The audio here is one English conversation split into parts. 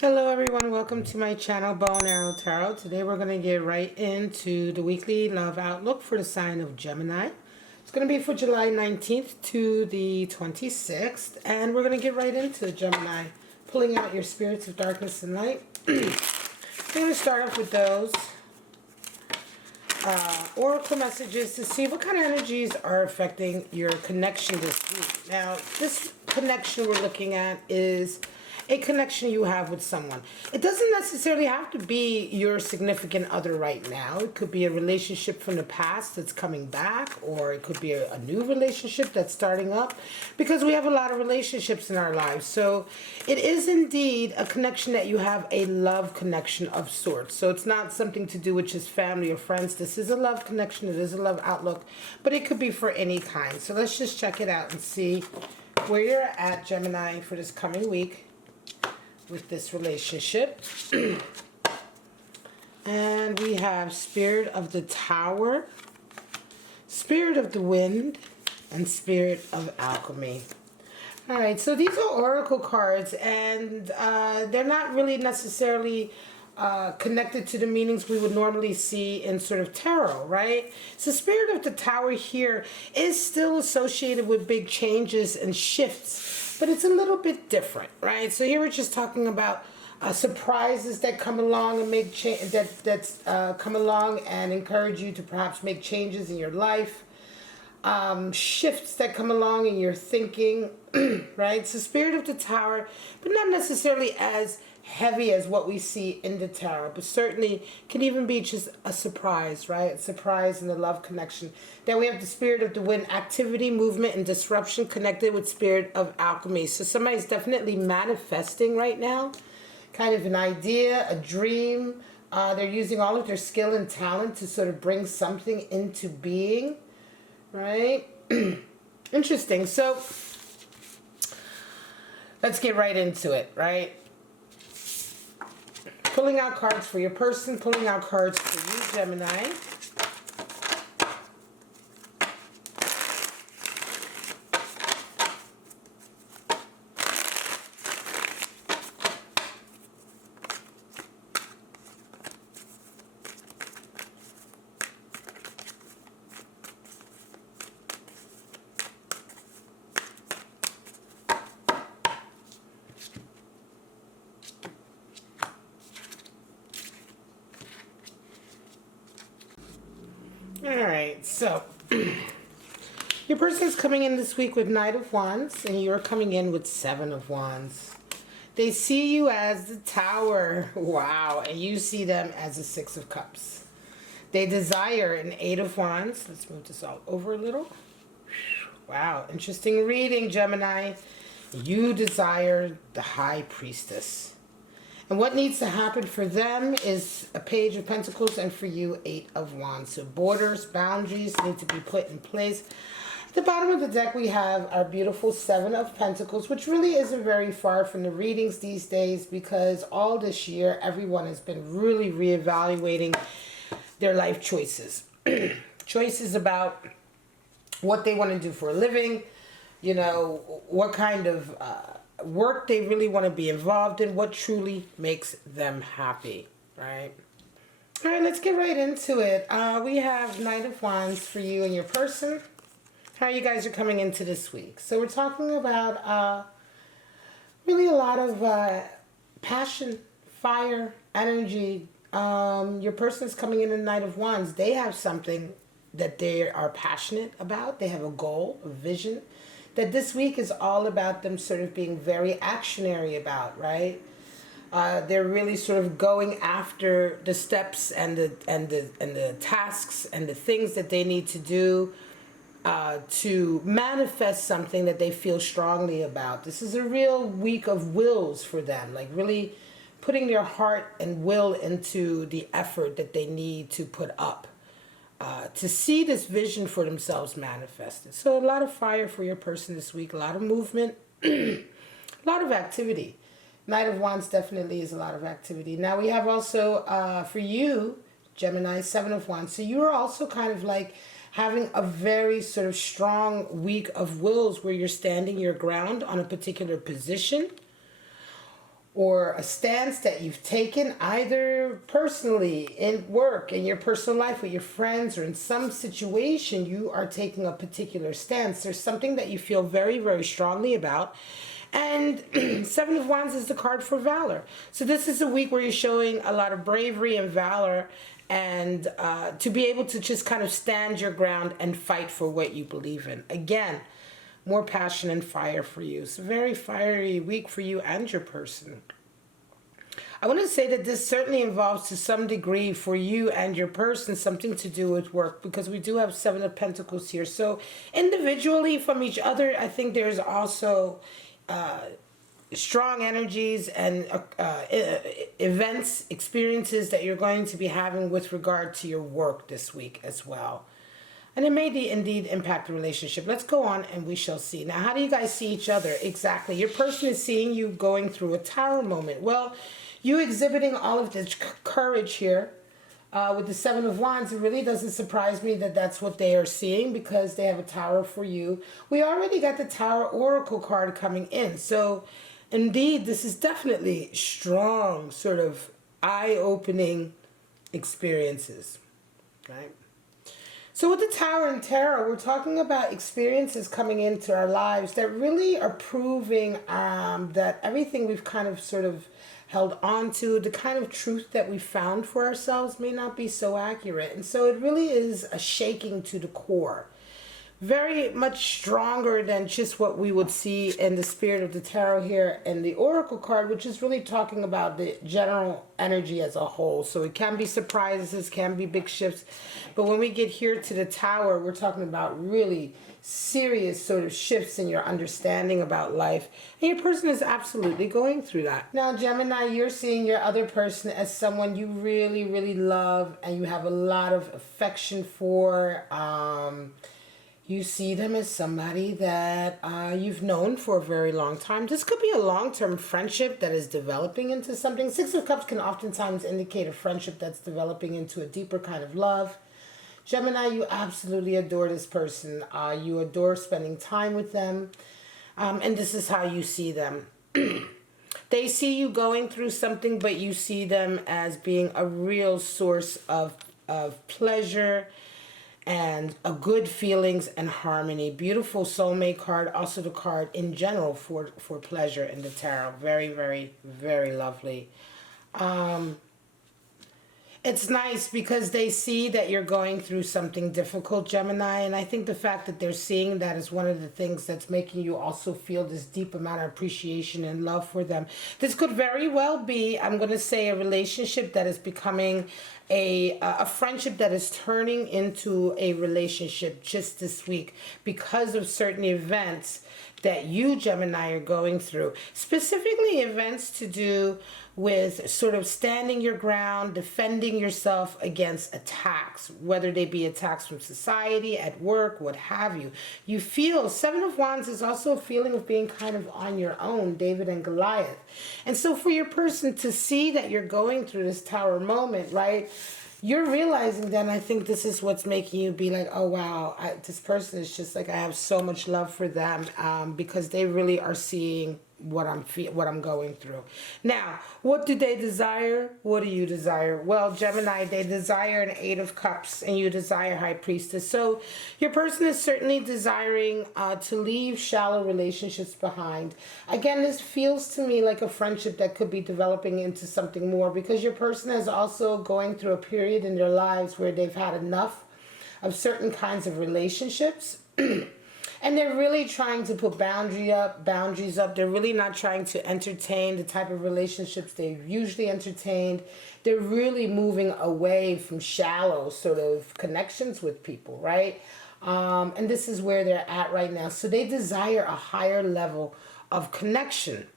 Hello everyone, welcome to my channel Bow and Arrow Tarot. Today we're going to get right into the weekly love outlook for the sign of Gemini. It's going to be for July 19th to the 26th, and we're going to get right into it, Gemini, pulling out your spirits of darkness and light. I'm going to start off with those oracle messages to see what kind of energies are affecting your connection this week. Now, this connection we're looking at is a connection you have with someone. It doesn't necessarily have to be your significant other right now. It could be a relationship from the past that's coming back, or it could be a new relationship that's starting up, because we have a lot of relationships in our lives. So it is indeed a connection that you have, a love connection of sorts. So it's not something to do with just family or friends. This is a love connection. It is a love outlook, but it could be for any kind. So let's just check it out and see where you're at, Gemini, for this coming week with this relationship. And we have Spirit of the Tower, Spirit of the Wind, and Spirit of Alchemy. All right, so these are oracle cards, and they're not really necessarily connected to the meanings we would normally see in sort of tarot, right? So Spirit of the Tower here is still associated with big changes and shifts, but it's a little bit different, right? So here we're just talking about surprises that come along and make come along and encourage you to perhaps make changes in your life. Shifts that come along in your thinking, right? So Spirit of the Tower, but not necessarily as heavy as what we see in the tarot, but certainly can even be just a surprise, right? A surprise in the love connection. Then we have the Spirit of the Wind, activity, movement, and disruption connected with Spirit of Alchemy. So somebody's definitely manifesting right now, kind of an idea, a dream. They're using all of their skill and talent to sort of bring something into being, right? Interesting. So let's get right into it, right? Pulling out cards for your person, pulling out cards for you, Gemini. Alright, so your person is coming in this week with Knight of Wands, and you're coming in with Seven of Wands. They see you as the Tower, wow, and you see them as a Six of Cups. They desire an Eight of Wands. Let's move this all over a little. Wow, interesting reading, Gemini. You desire the High Priestess. And what needs to happen for them is a Page of Pentacles, and for you, Eight of Wands. So borders, boundaries need to be put in place. At the bottom of the deck, we have our beautiful Seven of Pentacles, which really isn't very far from the readings these days, because all this year, everyone has been really reevaluating their life choices. Choices about what they want to do for a living, you know, what kind of work they really want to be involved in, what truly makes them happy, right? All right, let's get right into it. We have Knight of Wands for you and your person. How you guys are coming into this week. So we're talking about really a lot of passion, fire, energy. Your person is coming in a Knight of Wands. They have something that they are passionate about. They have a goal, a vision, that this week is all about them sort of being very actionary about, right? They're really sort of going after the steps and the tasks and the things that they need to do to manifest something that they feel strongly about. This is a real week of wills for them, like really putting their heart and will into the effort that they need to put up to see this vision for themselves manifested. So a lot of fire for your person this week, a lot of movement, a lot of activity. Knight of Wands definitely is a lot of activity. Now we have also for you, Gemini, Seven of Wands. So you are also kind of like having a very sort of strong week of wills where you're standing your ground on a particular position, or a stance that you've taken either personally in work, in your personal life with your friends, or in some situation you are taking a particular stance. There's something that you feel very, very strongly about. And Seven of Wands is the card for valor. So this is a week where you're showing a lot of bravery and valor, and to be able to just kind of stand your ground and fight for what you believe in. Again, more passion and fire for you. It's a very fiery week for you and your person. I want to say that this certainly involves to some degree for you and your person something to do with work, because we do have Seven of Pentacles here. So individually from each other, I think there's also strong energies and events, experiences that you're going to be having with regard to your work this week as well. And it may indeed impact the relationship. Let's go on and we shall see. Now, how do you guys see each other? Exactly. Your person is seeing you going through a tower moment. Well, you exhibiting all of this courage here with the Seven of Wands. It really doesn't surprise me that that's what they are seeing, because they have a tower for you. We already got the Tower Oracle card coming in. So, indeed, this is definitely strong, sort of eye-opening experiences, right? So with the Tower and Tarot, we're talking about experiences coming into our lives that really are proving that everything we've kind of sort of held on to, the kind of truth that we found for ourselves may not be so accurate. And so it really is a shaking to the core. Very much stronger than just what we would see in the Spirit of the Tarot here and the Oracle card, which is really talking about the general energy as a whole. So it can be surprises, can be big shifts. But when we get here to the Tower, we're talking about really serious sort of shifts in your understanding about life. And your person is absolutely going through that. Now, Gemini, you're seeing your other person as someone you really, really love and you have a lot of affection for. You see them as somebody that you've known for a very long time. This could be a long-term friendship that is developing into something. Six of Cups can oftentimes indicate a friendship that's developing into a deeper kind of love. Gemini, you absolutely adore this person. You adore spending time with them. And this is how you see them. They see you going through something, but you see them as being a real source of pleasure and a good feelings and harmony. Beautiful soulmate card. Also the card in general for pleasure in the tarot. Very, very, very lovely. It's nice because they see that you're going through something difficult, Gemini, and I think the fact that they're seeing that is one of the things that's making you also feel this deep amount of appreciation and love for them. This could very well be, I'm going to say, a relationship that is becoming a friendship that is turning into a relationship just this week because of certain events that you, Gemini, are going through. Specifically events to do with sort of standing your ground, defending yourself against attacks, whether they be attacks from society, at work, what have you. You feel, Seven of Wands is also a feeling of being kind of on your own, David and Goliath. And so for your person to see that you're going through this tower moment, right? You're realizing then, I think this is what's making you be like, oh wow, this person is just like, I have so much love for them, because they really are seeing what I'm going through. Now, what do they desire? What do you desire? Well, Gemini, they desire an Eight of Cups and you desire High Priestess. So your person is certainly desiring to leave shallow relationships behind. Again, this feels to me like a friendship that could be developing into something more, because your person is also going through a period in their lives where they've had enough of certain kinds of relationships. And they're really trying to put boundaries up. They're really not trying to entertain the type of relationships they've usually entertained. They're really moving away from shallow sort of connections with people, right? And this is where they're at right now. So they desire a higher level of connection.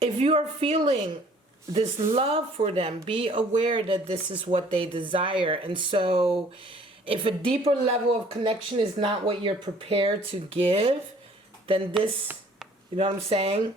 If you are feeling this love for them, be aware that this is what they desire. And so if a deeper level of connection is not what you're prepared to give, then this, you know what I'm saying?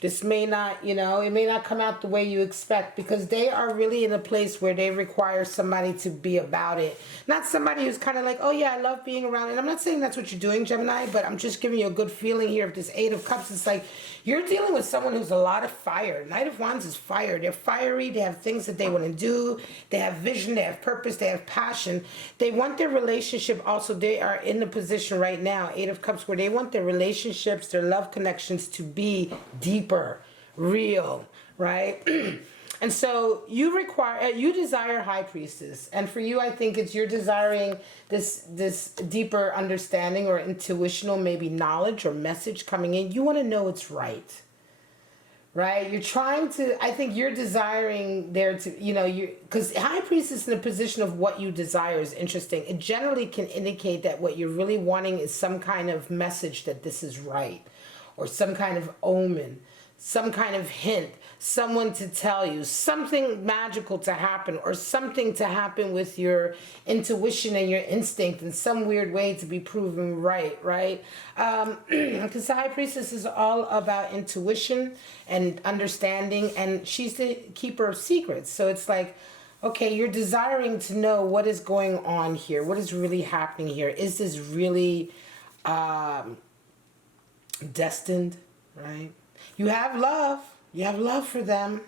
This may not, you know, it may not come out the way you expect, because they are really in a place where they require somebody to be about it. Not somebody who's kind of like, oh yeah, I love being around. And I'm not saying that's what you're doing, Gemini, but I'm just giving you a good feeling here of this Eight of Cups. It's like you're dealing with someone who's a lot of fire. Knight of Wands is fire. They're fiery. They have things that they want to do. They have vision. They have purpose. They have passion. They want their relationship also. They are in the position right now, Eight of Cups, where they want their relationships, their love connections to be deeper, real, right? And so you desire High Priestess, and for you, I think it's you're desiring this deeper understanding or intuitional, maybe knowledge or message coming in. You want to know it's right, right? You're trying to. I think you're desiring there to, you know, because High Priestess in a position of what you desire is interesting. It generally can indicate that what you're really wanting is some kind of message that this is right, or some kind of omen, some kind of hint, someone to tell you, something magical to happen, or something to happen with your intuition and your instinct in some weird way to be proven right, right? Because the High Priestess is all about intuition and understanding, and she's the keeper of secrets. So it's like, okay, you're desiring to know what is going on here, what is really happening here. Is this really destined, right? You have love. You have love for them,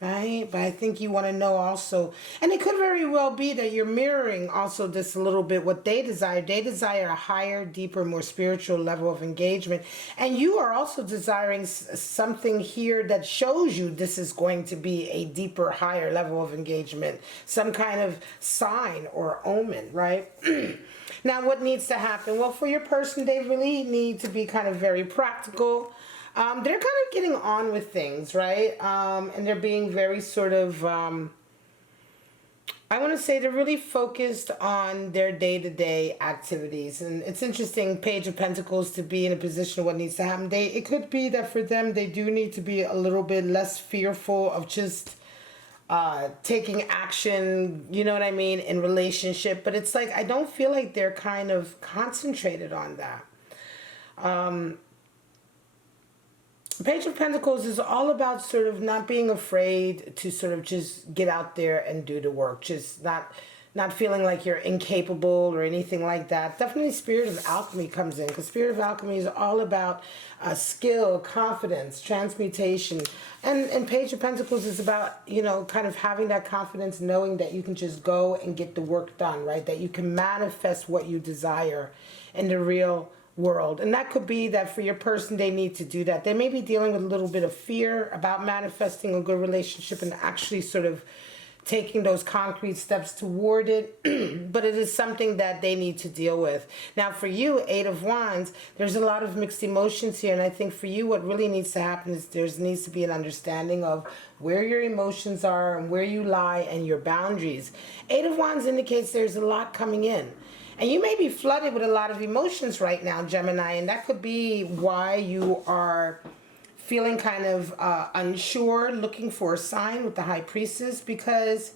right? But I think you want to know also, and it could very well be that you're mirroring also this a little bit what they desire. They desire a higher, deeper, more spiritual level of engagement. And you are also desiring something here that shows you this is going to be a deeper, higher level of engagement. Some kind of sign or omen, right? Now, what needs to happen? Well, for your person, they really need to be kind of very practical. They're kind of getting on with things, right? And they're being very sort of, I want to say they're really focused on their day-to-day activities. And it's interesting, Page of Pentacles, to be in a position of what needs to happen. It could be that for them, they do need to be a little bit less fearful of just taking action, you know what I mean, in relationship. But it's like, I don't feel like they're kind of concentrated on that. Page of Pentacles is all about sort of not being afraid to sort of just get out there and do the work. Just not feeling like you're incapable or anything like that. Definitely Spirit of Alchemy comes in, because Spirit of Alchemy is all about skill, confidence, transmutation. And Page of Pentacles is about, you know, kind of having that confidence, knowing that you can just go and get the work done, right? That you can manifest what you desire in the real world. And that could be that for your person, they need to do that. They may be dealing with a little bit of fear about manifesting a good relationship and actually sort of taking those concrete steps toward it. But it is something that they need to deal with. Now for you, Eight of Wands, there's a lot of mixed emotions here. And I think for you, what really needs to happen is there needs to be an understanding of where your emotions are and where you lie and your boundaries. Eight of Wands indicates there's a lot coming in. And you may be flooded with a lot of emotions right now, Gemini, and that could be why you are feeling kind of unsure, looking for a sign with the High Priestess, because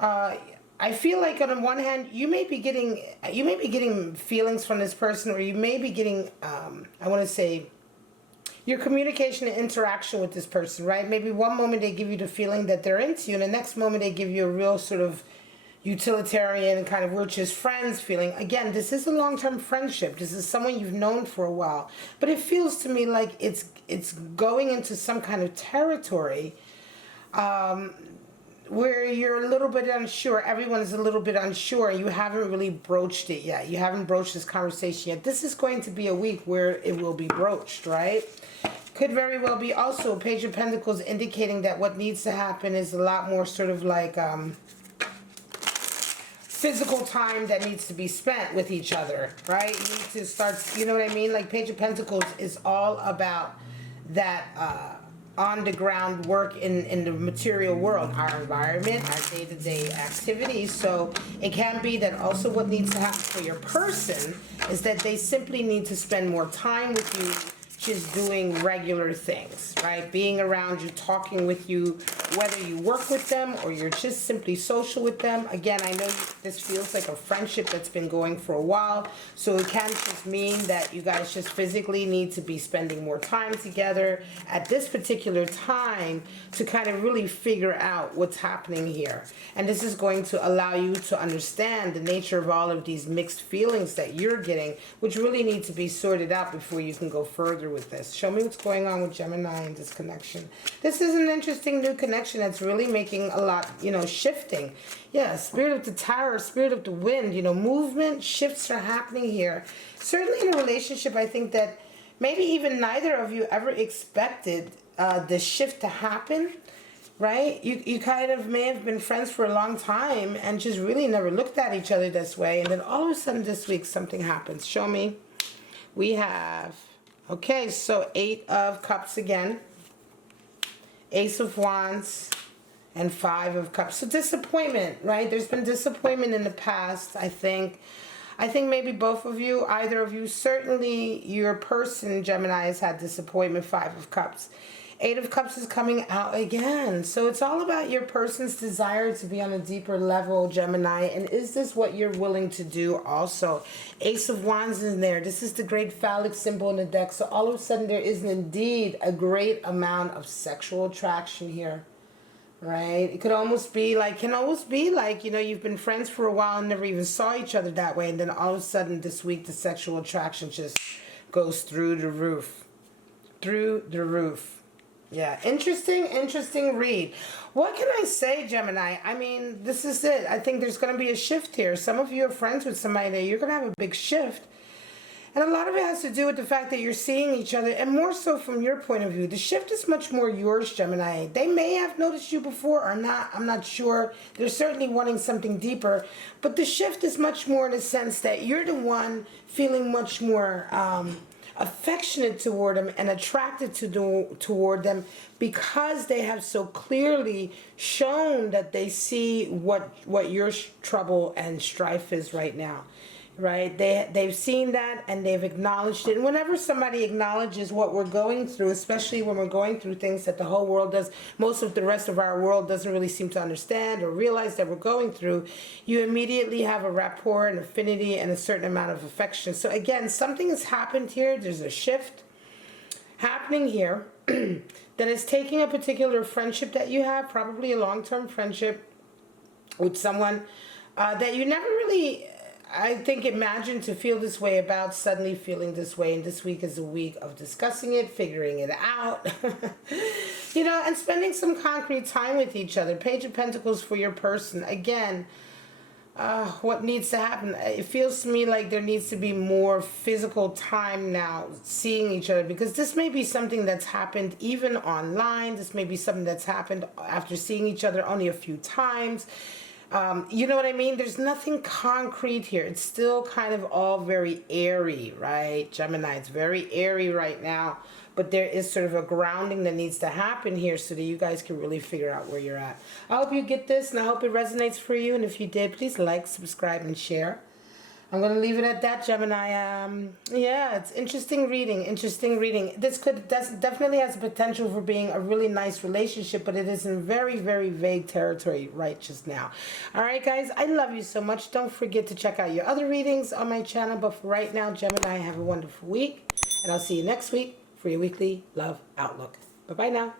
I feel like on the one hand, you may be getting feelings from this person, or you may be getting, I want to say, your communication and interaction with this person, right? Maybe one moment they give you the feeling that they're into you, and the next moment they give you a real sort of utilitarian kind of we're just friends feeling. Again, this is a long-term friendship. This is someone you've known for a while. But it feels to me like it's going into some kind of territory where you're a little bit unsure. Everyone is a little bit unsure. You haven't really broached it yet. You haven't broached this conversation yet. This is going to be a week where it will be broached, right? Could very well be also Page of Pentacles indicating that what needs to happen is a lot more sort of like physical time that needs to be spent with each other, right? You need to start, you know what I mean? Like Page of Pentacles is all about that on the ground work in the material world, our environment, our day-to-day activities. So it can be that also what needs to happen for your person is that they simply need to spend more time with you, just doing regular things, right? Being around you, talking with you, whether you work with them or you're just simply social with them. Again, I know this feels like a friendship that's been going for a while, so it can just mean that you guys just physically need to be spending more time together at this particular time to kind of really figure out what's happening here. And this is going to allow you to understand the nature of all of these mixed feelings that you're getting, which really need to be sorted out before you can go further with this. Show me what's going on with Gemini in this connection. This is an interesting new connection that's really making a lot, you know, shifting. Yeah, spirit of the tower, spirit of the wind, you know, movement, shifts are happening here. Certainly in a relationship, I think that maybe even neither of you ever expected the shift to happen, right? You kind of may have been friends for a long time and just really never looked at each other this way. And then all of a sudden this week something happens. Show me. We have, okay, so 8 of Cups again. Ace of Wands and 5 of Cups. So disappointment, right? There's been disappointment in the past, I think. I think maybe both of you, either of you, certainly your person, Gemini, has had disappointment. 5 of Cups. 8 of Cups is coming out again. So it's all about your person's desire to be on a deeper level, Gemini. And is this what you're willing to do also? Ace of Wands is in there. This is the great phallic symbol in the deck. So all of a sudden there is indeed a great amount of sexual attraction here. Right? It could almost be like, you know, you've been friends for a while and never even saw each other that way. And then all of a sudden this week the sexual attraction just goes through the roof. Through the roof. Yeah, interesting read. What can I say, Gemini? I mean, this is it. I think there's going to be a shift here. Some of you are friends with somebody that you're going to have a big shift. And a lot of it has to do with the fact that you're seeing each other, and more so from your point of view. The shift is much more yours, Gemini. They may have noticed you before or not. I'm not sure. They're certainly wanting something deeper. But the shift is much more in the sense that you're the one feeling much more affectionate toward them and attracted toward them because they have so clearly shown that they see what your trouble and strife is right now, right? They've seen that and they've acknowledged it. And whenever somebody acknowledges what we're going through, especially when we're going through things that the whole world does, most of the rest of our world doesn't really seem to understand or realize that we're going through, you immediately have a rapport and affinity and a certain amount of affection. So again, something has happened here. There's a shift happening here that is taking a particular friendship that you have, probably a long-term friendship with someone that you never really, I think, imagined to feel this way about, suddenly feeling this way. And this week is a week of discussing it, figuring it out, you know, and spending some concrete time with each other. Page of Pentacles for your person. Again, what needs to happen? It feels to me like there needs to be more physical time now seeing each other, because this may be something that's happened even online. This may be something that's happened after seeing each other only a few times. You know what I mean? There's nothing concrete here. It's still kind of all very airy, right? Gemini, it's very airy right now. But there is sort of a grounding that needs to happen here so that you guys can really figure out where you're at. I hope you get this, and I hope it resonates for you. And if you did, please like, subscribe, and share. I'm going to leave it at that, Gemini. Yeah, it's interesting reading, This definitely has the potential for being a really nice relationship, but it is in very, very vague territory right just now. All right, guys, I love you so much. Don't forget to check out your other readings on my channel. But for right now, Gemini, have a wonderful week, and I'll see you next week for your weekly love outlook. Bye-bye now.